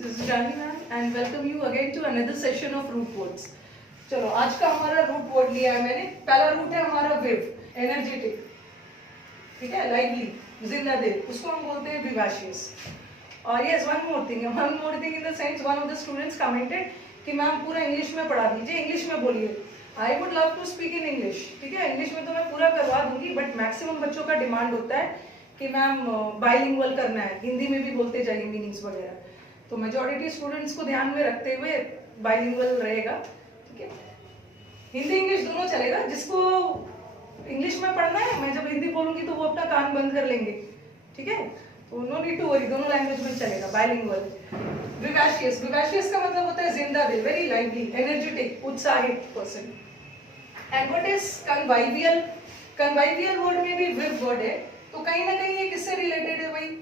this is Jani ma'am and welcome you again to another session of root words. चलो आज का हमारा root word लिया है मैंने. पहला रूट है हमारा विव, एनर्जेटिक, ठीक है, लाइवली, जिंदा दिल, उसको हम बोलते हैं विवाशियस. और yes one more thing in the sense one of the students commented कि मैम पूरा इंग्लिश में पढ़ा दीजिए, इंग्लिश में बोलिए. I would love to speak in English, ठीक है, इंग्लिश में तो मैं पूरा करवा दूंगी, बट मैक्सिमम बच्चों का डिमांड होता है कि मैम बाइलिंगुअल करना है, हिंदी में भी बोलते जाइए मीनिंग्स वगैरह. तो मेजॉरिटी स्टूडेंट्स को ध्यान में रखते हुए बाइलिंगुअल रहेगा, ठीक है. हिंदी इंग्लिश दोनों चलेगा. जिसको इंग्लिश में पढ़ना है, मैं जब हिंदी बोलूंगी तो वो अपना कान बंद कर लेंगे, ठीक है. तो नो नीड टू वरी, दोनों लैंग्वेज में चलेगा. बाइलिंगुअल. विवाशियस, विवाशियस का मतलब होता है जिंदा दिल, वेरी लाइवली, एनर्जेटिक, उत्साहित person. And what is convivial? Convivial word में भी विव वर्ड है, तो कहीं ना कहीं ये किससे रिलेटेड है भाई?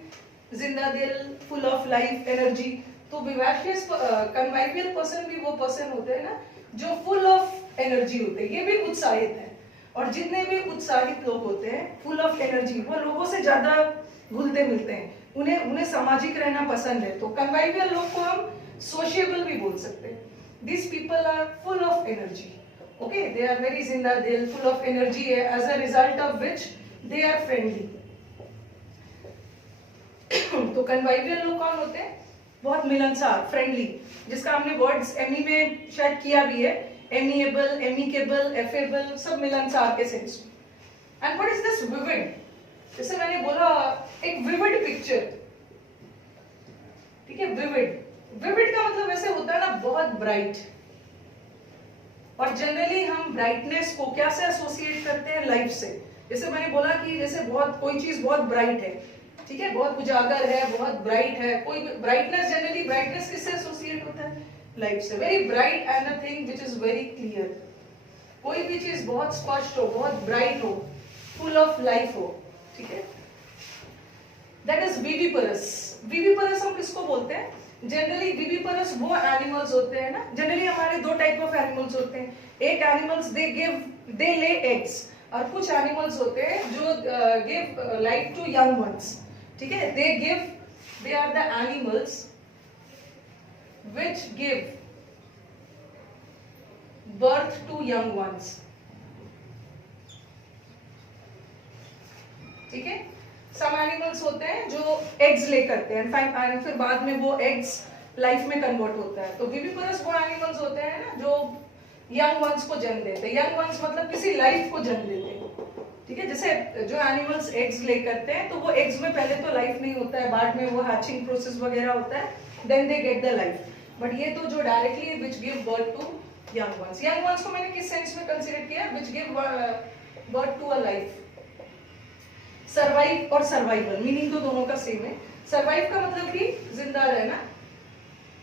जिंदा दिल, फुल ऑफ लाइफ, एनर्जी. तो विवाशियस कन्वाइवियल पर्सन भी वो पर्सन होते हैं ना जो फुल ऑफ एनर्जी होते हैं, ये भी उत्साहित है. और जितने भी उत्साहित लोग होते हैं, फुल ऑफ एनर्जी, वो लोगों से ज्यादा घुलते मिलते हैं, उन्हें सामाजिक रहना पसंद है. तो कन्वाइवियल लोग को हम सोशिएबल भी बोल सकते हैं. This people are full of energy, okay, they are very जिंदा दिल, फुल ऑफ एनर्जी है, as a result of which they are friendly. तो कन्वाइवियल लोग कौन होते हैं? बहुत मिलनसार, फ्रेंडली, जिसका हमने वर्ड्स एमी में शायद किया भी है. एमिएबल, एमिकेबल, एफेबल, सब मिलनसार के सेंस में. And what is this vivid? जैसे मैंने बोला, एक विविड पिक्चर, ठीक है, विविड. विविड का मतलब ऐसे होता है ना, बहुत ब्राइट. और जनरली हम ब्राइटनेस को क्या से एसोसिएट करते हैं? लाइफ से. जैसे मैंने बोला कि जैसे बहुत कोई चीज बहुत ब्राइट है, ठीक है, बहुत उजागर है, बहुत ब्राइट है. कोई ब्राइटनेस, जनरली ब्राइटनेस किससे एसोसिएट होता है? लाइफ से. Very bright and a thing which is very clear. कोई भी चीज बहुत स्पष्ट हो, बहुत ब्राइट हो, फुल ऑफ लाइफ हो, ठीक है. That is विविपरस. विविपरस हम किसको बोलते हैं? जनरली विविपरस वो एनिमल्स होते हैं ना, जनरली हमारे दो टाइप ऑफ एनिमल्स होते हैं. एक एनिमल्स दे ले एग्स, और कुछ एनिमल्स होते हैं जो give life to young ones, ठीक है. they are the animals which give birth to young ones, ठीक है. some animals होते हैं जो eggs ले करते हैं and फिर बाद में वो eggs लाइफ में कन्वर्ट होता है. तो विविपरस वो एनिमल्स होते हैं ना जो यंग वंस को जन्म देते हैं. यंग वंस मतलब किसी लाइफ को जन्म देते हैं, ठीक है. जैसे जो एनिमल्स एग्स ले करते हैं, तो वो एग्स में पहले तो लाइफ नहीं होता है, बाद में वो हैचिंग प्रोसेस वगैरह होता है, then they get the life. But ये तो जो directly which give birth to young ones. Young ones को मैंने किस सेंस में कंसीडर किया? Which give birth to a life. Survive और सर्वाइवल, मीनिंग तो दोनों का सेम है. सर्वाइव का मतलब कि जिंदा रहना,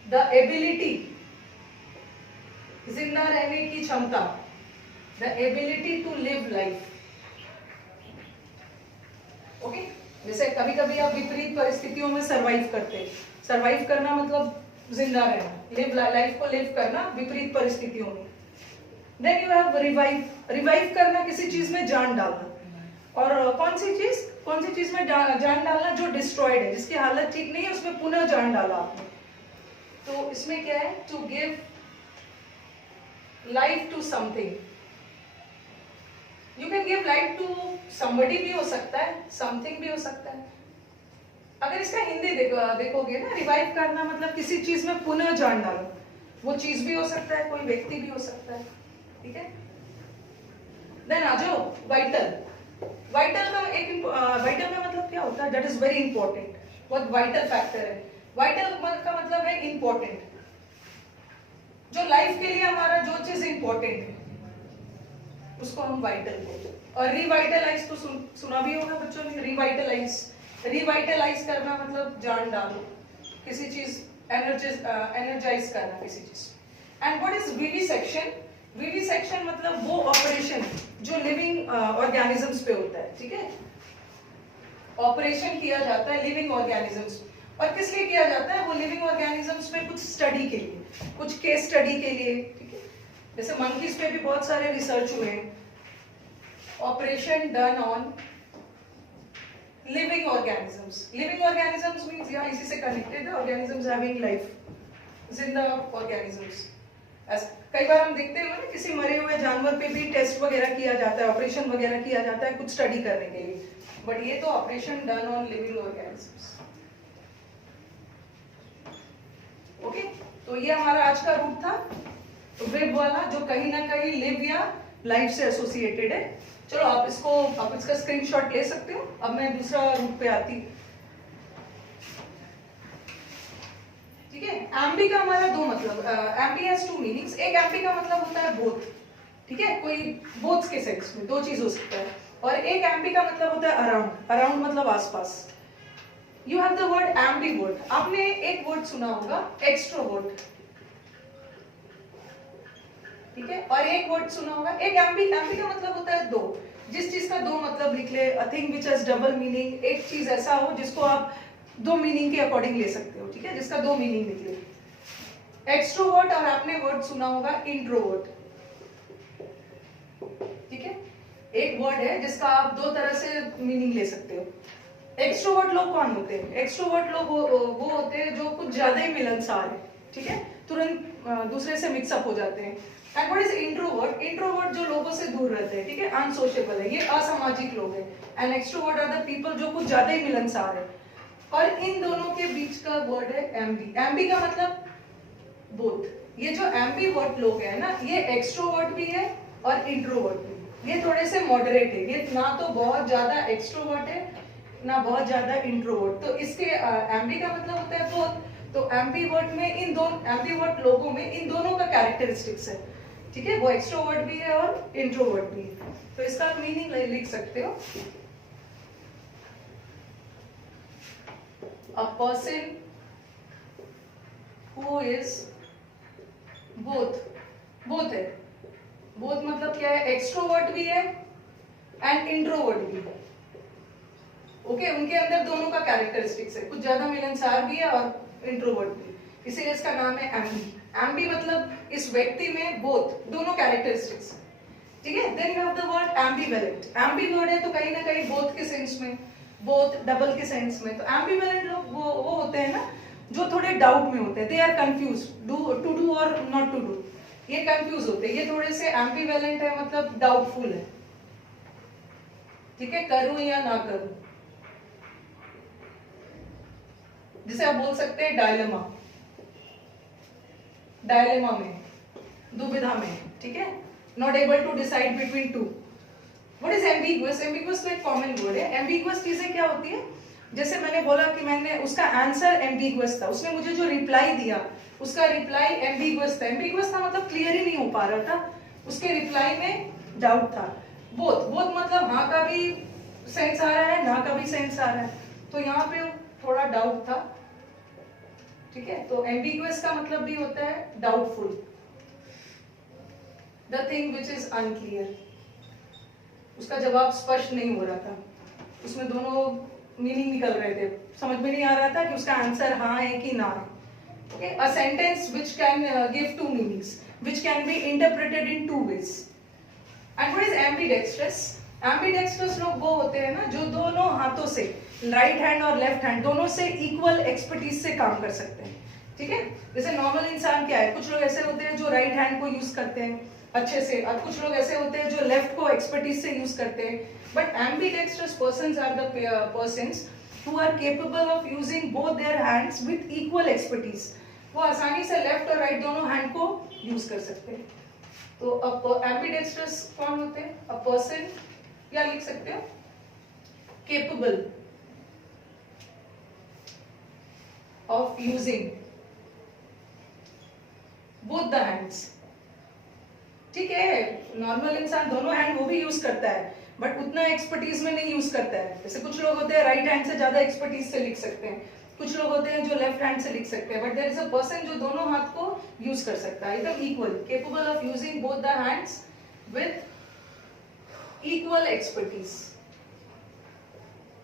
द एबिलिटी, जिंदा रहने की क्षमता, the ability to live life, okay. जैसे कभी कभी आप विपरीत परिस्थितियों में सरवाइव करते हैं. सरवाइव करना मतलब जिंदा रहना, लिव लाइफ को लिव करना विपरीत परिस्थितियों में. Then you have revive. Revive करना, किसी चीज में जान डालना. और कौन सी चीज में जान डालना? जो डिस्ट्रॉयड है, जिसकी हालत ठीक नहीं है, उसमें पुनः जान डाला आपने. तो इसमें क्या है? To give life to something. You can give life to somebody भी हो सकता है, समथिंग भी हो सकता है. अगर इसका हिंदी देखोगे ना, रिवाइव करना मतलब किसी चीज में पुनः जान डालो. वो चीज भी हो सकता है, कोई व्यक्ति भी हो सकता है, ठीक है. देन आ जाओ वाइटल. वाइटल का मतलब क्या होता है? That is very important. बहुत वाइटल फैक्टर है. वाइटल का मतलब है इंपॉर्टेंट. जो लाइफ के लिए हमारा जो चीज इंपॉर्टेंट है उसको हम वाइटल बोलते हैं. और रिवाइटलाइज तो सुना भी होगा बच्चों ने. रिवाइटलाइज करना मतलब जान डालो, किसी चीज एनर्जाइज करना किसी चीज. And what is vivisection? Vivisection मतलब वो ऑपरेशन जो लिविंग ऑर्गेनिजम्स पे होता है, ठीक है. ऑपरेशन किया जाता है लिविंग ऑर्गेनिजम्स. और किस लिए किया जाता है? वो लिविंग ऑर्गेनिजम्स में कुछ स्टडी के लिए, कुछ केस स्टडी के लिए, ठीक है. जैसे मंकीज पे भी बहुत सारे रिसर्च हुए हैं. Operation done on living organisms, living organisms means यहाँ इसी से कनेक्टेड है, ऑर्गेनिजम्स हैविंग लाइफ, जिंदा ऑर्गेनिजम्स। कई बार हम देखते हैं ना किसी मरे हुए जानवर पे भी टेस्ट वगैरह किया जाता है, ऑपरेशन वगैरह किया जाता है कुछ स्टडी करने के लिए, बट ये तो operation done on living organisms. Okay, तो ये हमारा आज का रूट था, तो वेब वाला जो कहीं ना कहीं लिव या लाइफ से एसोसिएटेड है। चलो आप इसका स्क्रीनशॉट ले सकते हो। अब मैं दूसरा रूट पे आती। ठीक है, एम्बी का हमारा दो मतलब, एम्बी हैज टू मीनिंग्स। एक एम्बी का मतलब होता है बोथ, ठीक है, कोई बोथ के सेंस में दो चीज हो सकता है, और एक एम्बी का मतलब होता है अराउंड, अराउंड मतलब आसपास। You have the word ambivert. आपने एक वर्ड सुना होगा एक्सट्रोवर्ट, ठीक है, और एक वर्ड सुना होगा एक एम्बी। एम्बी का मतलब होता है दो, जिस चीज का दो मतलब लिख ले, a thing which has double meaning, एक चीज ऐसा हो जिसको आप दो मीनिंग के अकॉर्डिंग ले सकते हो, ठीक है, जिसका दो मीनिंग निकले। एक्सट्रोवर्ट, और आपने वर्ड सुना होगा इंट्रोवर्ट, ठीक है, एक वर्ड है जिसका आप दो तरह से मीनिंग ले सकते हो। एक्सट्रोवर्ट लोग कौन होते हैं? एक्सट्रोवर्ट लोग वो होते हैं जो कुछ ज्यादा ही मिलनसार है, ठीक है, तुरंत दूसरे से मिक्सअप हो जाते हैं। And what is introvert? Introvert जो लोगों से दूर रहते हैं, ठीक है, अनसोशेबल है, ये असामाजिक लोग हैं। And extrovert are the people जो कुछ ज्यादा ही मिलनसार है। और इन दोनों के बीच का वर्ड है एम्बी। एम्बी का मतलब बोथ। ये जो एम्बीवर्ट लोग हैं ना, ये एक्सट्रोवर्ट भी है और इंट्रोवर्ट भी। ये थोड़े से मॉडरेट है, ये ना तो बहुत ज्यादा एक्सट्रोवर्ट है ना बहुत ज्यादा इंट्रोवर्ट। तो इसके एम्बी का मतलब होता है बोथ। तो एम्बीवर्ट में इन दोनों, एम्बीवर्ट लोगों में इन दोनों का कैरेक्टरिस्टिक्स है, ठीक है, वो एक्सट्रोवर्ट भी है और इंट्रोवर्ट भी है। तो इसका मीनिंग लिख सकते हो, a person who is both, both है, both मतलब क्या है, एक्सट्रोवर्ट भी है एंड इंट्रोवर्ट भी है। ओके, उनके अंदर दोनों का कैरेक्टरिस्टिक्स है, कुछ ज्यादा मिलनसार भी है और इंट्रोवर्ट भी, इसीलिए इसका नाम है एम्बी। एम्बी मतलब इस व्यक्ति में बोथ, दोनों कैरेक्टरिस्टिक्स, ठीक है। Then you have the word ambivalent. Ambivert है तो कहीं ना कहीं बोथ के सेंस में, बोथ डबल के सेंस में। तो एम्बीवेलेंट लोग वो होते हैं ना जो थोड़े डाउट में होते हैं, they are confuse to do और नॉट टू डू, ये कंफ्यूज होते हैं, ये थोड़े से एम्बीवेलेंट है, मतलब डाउटफुल है, ठीक है, करूं या ना करूं, जिसे आप बोल सकते हैं डायलेमा, डायलेमा में, दुविधा में, ठीक है, not able to decide between two. What is ambiguous? Ambiguous तो एक कॉमन वर्ड है। एम्बिगुअस चीजें क्या होती है, जैसे मैंने बोला कि मैंने उसका आंसर एम्बिगुअस था, उसने मुझे जो रिप्लाई दिया उसका रिप्लाई एम्बिगुअस था। एम्बिगुअस था मतलब क्लियर ही नहीं हो पा रहा था, उसके रिप्लाई में डाउट था। बोथ, बोथ मतलब हाँ का भी सेंस आ रहा है, ना का भी सेंस आ रहा है, तो यहाँ पे थोड़ा डाउट था, ठीक है। तो एम्बिगुअस का मतलब भी होता है doubtful, the thing which is unclear, उसका जवाब स्पष्ट नहीं हो रहा था, उसमें दोनों मीनिंग निकल रहे थे, समझ में नहीं आ रहा था कि उसका आंसर हाँ है कि ना है। Okay, a sentence which can give two meanings which can be interpreted in two ways. And what is ambidextrous? Ambidextrous लोग वो होते हैं ना जो दोनों हाथों से, राइट हैंड और लेफ्ट हैंड दोनों से इक्वल एक्सपर्टीज से काम कर सकते हैं, ठीक है। जैसे नॉर्मल इंसान क्या है, कुछ लोग ऐसे होते हैं जो राइट हैंड को यूज करते हैं अच्छे से, और कुछ लोग ऐसे होते हैं जो लेफ्ट को एक्सपर्टीज से यूज करते हैं। But ambidextrous persons are the persons who are capable of using both their hands with equal expertise। वो आसानी से लेफ्ट और राइट दोनों हैंड को यूज कर सकते हैं। तो एम्बीडेक्स्ट्रस कौन होते हैं? अ पर्सन, या लिख सकते हो capable of using both the hands, ठीक है। नॉर्मल इंसान दोनों हैंड वो भी यूज करता है, बट उतना एक्सपर्टीज में नहीं यूज करता है। जैसे कुछ लोग होते हैं राइट हैंड से ज्यादा एक्सपर्टीज से लिख सकते हैं, कुछ लोग होते हैं जो लेफ्ट हैंड से लिख सकते हैं, but there is a person जो दोनों हाथ को यूज कर सकता है, एकदम equal, capable of using both the hands with equal expertise,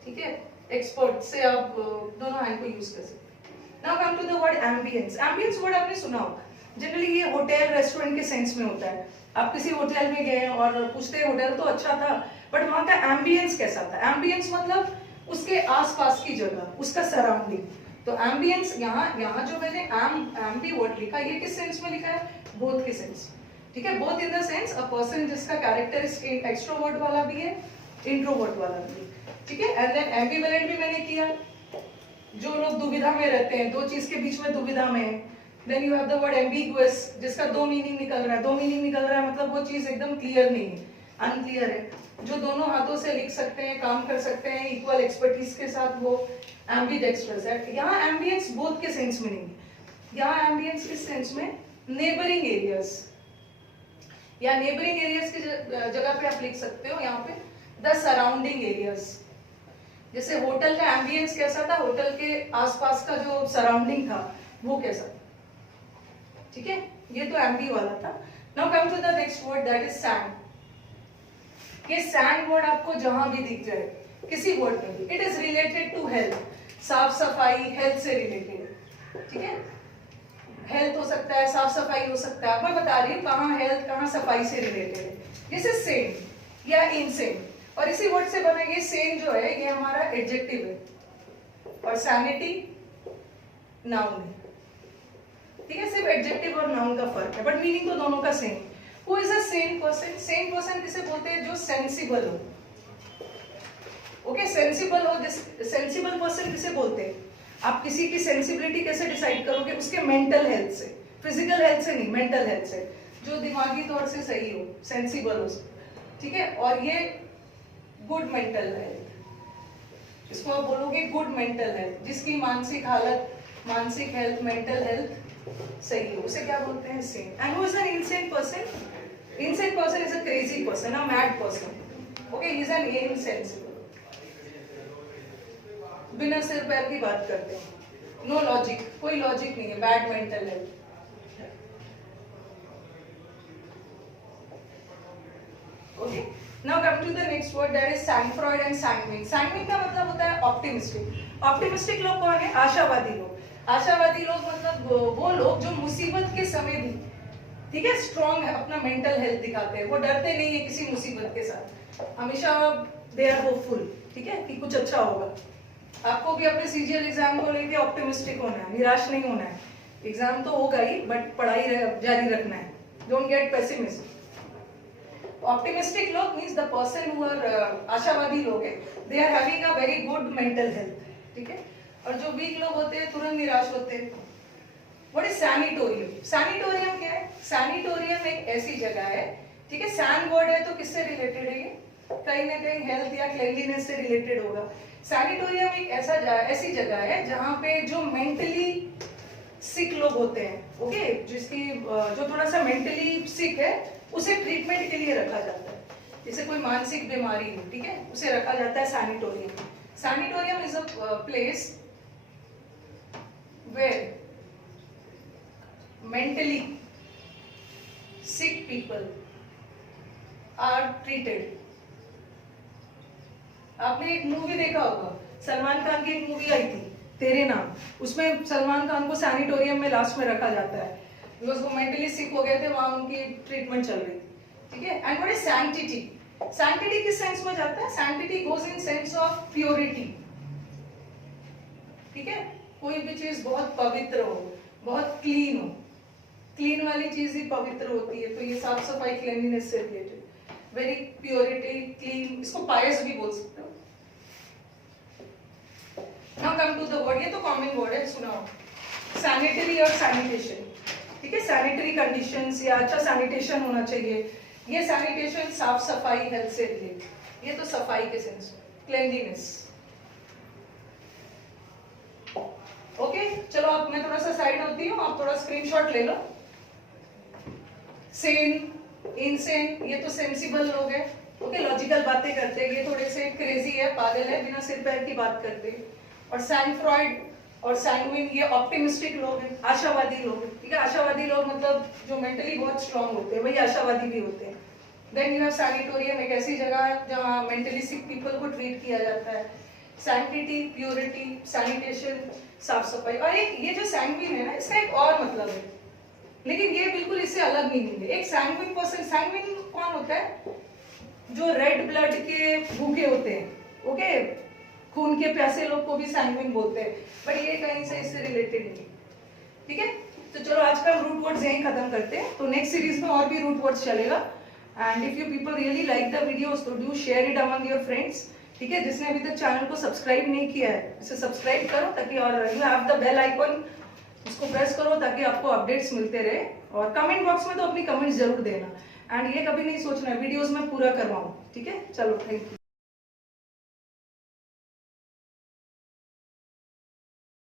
ठीक है। एक्सपर्ट से आप दोनों हैंड को यूज कर सकते हैं। Now come to the word ambiance. Ambiance word आपने सुना होगा, जनरली ये होटल रेस्टोरेंट के सेंस में होता है। आप किसी होटल में गए और पूछते हैं होटल तो अच्छा था, बट वहाँ का एम्बियंस कैसा था। एम्बियंस मतलब उसके आसपास की जगह, उसका सराउंडिंग। तो एम्बियंस यहाँ जो मैंने एम्बी वर्ड लिखा, ये किस सेंस में लिखा है? बोथ के सेंस। ठीक है, both in the sense a person जिसका कैरेक्टर एक्सट्रोवर्ट वाला भी है, इंट्रोवर्ट वाला भी है। ठीक है, एंड देन एम्बिवेलेंट भी मैंने किया, जो लोग दुविधा में रहते हैं, दो चीज के बीच में दुविधा में है। Then you have the word ambiguous, जिसका दो मीनिंग निकल रहा है। दो मीनिंग निकल रहा है मतलब वो चीज एकदम क्लियर नहीं है, अनक्लियर है। जो दोनों हाथों से लिख सकते हैं, काम कर सकते हैं इक्वल एक्सपर्टीज के साथ, वो एम्बीडेक्स्ट्रस है। यहाँ एम्बियंस बोथ के सेंस में नहीं है। यहाँ एम्बियंस किस सेंस में? नेबरिंग एरियाज, या नेबरिंग एरियाज की जगह पे आप लिख सकते हो यहाँ पे द सराउंडिंग एरियाज। जैसे होटल का एम्बियंस कैसा था, होटल के आसपास का जो सराउंडिंग था वो कैसा था। ठीक है, ये तो एम्बी वाला था। Now come to the next word, that is sand. ये सैंड वर्ड आपको जहां भी दिख जाए, किसी वर्ड में भी, it is related to health, साफ सफाई, हेल्थ से रिलेटेड। ठीक है, हेल्थ हो सकता है, साफ सफाई हो सकता है। मैं बता रही हूँ कहाँ हेल्थ कहाँ सफाई से रिलेटेड है। जैसे सेंट या इनसेंट, और इसी वर्ड से बना ये सेंट जो है, ये हमारा एडजेक्टिव है, और सैनिटी नाउन है। ठीक है, सिर्फ एडजेक्टिव और नाउन का फर्क है, बट मीनिंग तो दोनों का same. Who is a sane person? Sane person किसे बोलते हैं? जो सेंसिबल हो। ओके, सेंसिबल हो, सेंसिबल पर्सन किसे बोलते हैं? आप किसी की सेंसिबिलिटी कैसे डिसाइड करोगे? उसके मेंटल हेल्थ से, फिजिकल हेल्थ से नहीं, मेंटल हेल्थ से, जो दिमागी तौर से सही हो, सेंसिबल हो। ठीक है, और ये गुड मेंटल हेल्थ, इसको आप बोलोगे गुड मेंटल हेल्थ, जिसकी मानसिक हालत, मानसिक हेल्थ, मेंटल हेल्थ सही हो, उसे क्या बोलते हैं? Sen. And who is an insane person? Insane person is a crazy person, a mad person. Okay, he is an insensible. बिना सिर पैर की बात करते हैं, नो लॉजिक, कोई लॉजिक नहीं है, bad mental health. Okay, now come to the next word, that is sangfroid and sanguine. Sanguine का मतलब होता है ऑप्टिमिस्टिक। ऑप्टिमिस्टिक लोग कौन है? आशावादी लोग। आशावादी लोग मतलब वो लोग जो मुसीबत के समय भी, ठीक है, स्ट्रॉन्ग है, अपना मेंटल हेल्थ दिखाते हैं, वो डरते नहीं है किसी मुसीबत के साथ, हमेशा दे आर होपफुल। ठीक है, कि कुछ अच्छा होगा। आपको भी अपने सीजीएल एग्जाम को लेके ऑप्टिमिस्टिक होना है, निराश नहीं होना है। एग्जाम तो होगा ही, बट पढ़ाई जारी रखना है। Don't get pessimist. ऑप्टिमिस्टिक लोग means the person who are, आशावादी लोग हैं, they are having a very good mental health. ठीक है, और जो वीक लोग होते हैं तुरंत निराश होते हैं। What is sanatorium? सैनिटोरियम क्या है? सैनिटोरियम एक ऐसी जगह है, ठीक है, सैन वर्ड है तो किससे रिलेटेड है? ये कहीं ना कहीं हेल्थ या क्लेanलीनेस से रिलेटेड होगा। सैनिटोरियम एक ऐसी जगह है जहाँ पे जो मेंटली सिक लोग होते हैं, ओके, जिसकी जो थोड़ा सा मेंटली सिक है, उसे ट्रीटमेंट के लिए रखा जाता है। जैसे कोई मानसिक बीमारी हो, ठीक है, उसे रखा जाता है sanatorium. Sanatorium is a place where mentally sick people are treated. आपने एक मूवी देखा होगा, सलमान खान की एक मूवी आई थी तेरे नाम, उसमें सलमान खान को सैनिटोरियम में लास्ट में रखा जाता है, बिकॉज वो मेंटली सिक हो गए थे, वहां उनकी ट्रीटमेंट चल रही थी। ठीक है, and what is sanctity? Sanctity किस सेंस में जाता है? Sanctity goes in sense of purity. ठीक है, कोई भी चीज बहुत पवित्र हो, बहुत क्लीन हो, क्लीन वाली चीज ही पवित्र होती है, तो ये साफ सफाई, क्लीनलीनेस से रिलेटेड, वेरी प्योरिटी, क्लीन, इसको पायस भी बोल सकते हो। Now come to the word, ये तो कॉमन वर्ड है, सुनाओ। सैनिटरी और सैनिटेशन। ठीक है, सैनिटरी कंडीशंस या अच्छा सैनिटेशन होना चाहिए, ये सैनिटेशन साफ सफाई, हेल्थ से रिलेटेड, ये तो सफाई के सेंस, क्लीनलीनेस। ओके, चलो अब मैं थोड़ा सा साइड होती हूँ, आप थोड़ा स्क्रीनशॉट ले लो। सेन, इनसेन, ये तो सेंसिबल लोग हैं, ओके, लॉजिकल बातें करते हैं, ये थोड़े से क्रेजी है, पागल है, बिना सिर पैर की बात करते हैं। और सैंफ्रॉइड और सैंग्विन, ये ऑप्टिमिस्टिक लोग हैं, आशावादी लोग हैं। ठीक है, आशावादी लोग मतलब जो मेंटली बहुत स्ट्रांग होते हैं, वही आशावादी भी होते हैं। देन यू हैव सैनिटोरियम, एक ऐसी जगह है जहाँ मेंटली सिक पीपल को ट्रीट किया जाता है। सैंक्टिटी, प्योरिटी, सैनिटेशन, साफ सफाई। और एक ये जो सैंग्विन है ना, इसका एक और मतलब है, लेकिन ये बिल्कुल इससे अलग मीनिंग है। एक सैंग्विन पर्सन, सैंग्विन कौन होता है? जो रेड ब्लड के भूखे होते हैं, ओके, खून के प्यासे लोग को भी सैंग्विन बोलते हैं, बट ये कहीं से इससे रिलेटेड नहीं। ठीक है, तो चलो आज का हम रूट वर्ड्स यहीं खत्म करते हैं, तो नेक्स्ट सीरीज में और भी रूट वर्ड्स चलेगा। And if you people really like the videos तो do share it among your friends. ठीक है, जिसने अभी तक चैनल को सब्सक्राइब नहीं किया है इसे सब्सक्राइब करो, ताकि और you have the bell icon, उसको प्रेस करो ताकि आपको अपडेट्स मिलते रहे। और कमेंट बॉक्स में तो अपनी कमेंट्स जरूर देना, एंड ये कभी नहीं सोचना वीडियोस में पूरा करवाऊं। ठीक है, चलो थैंक यू।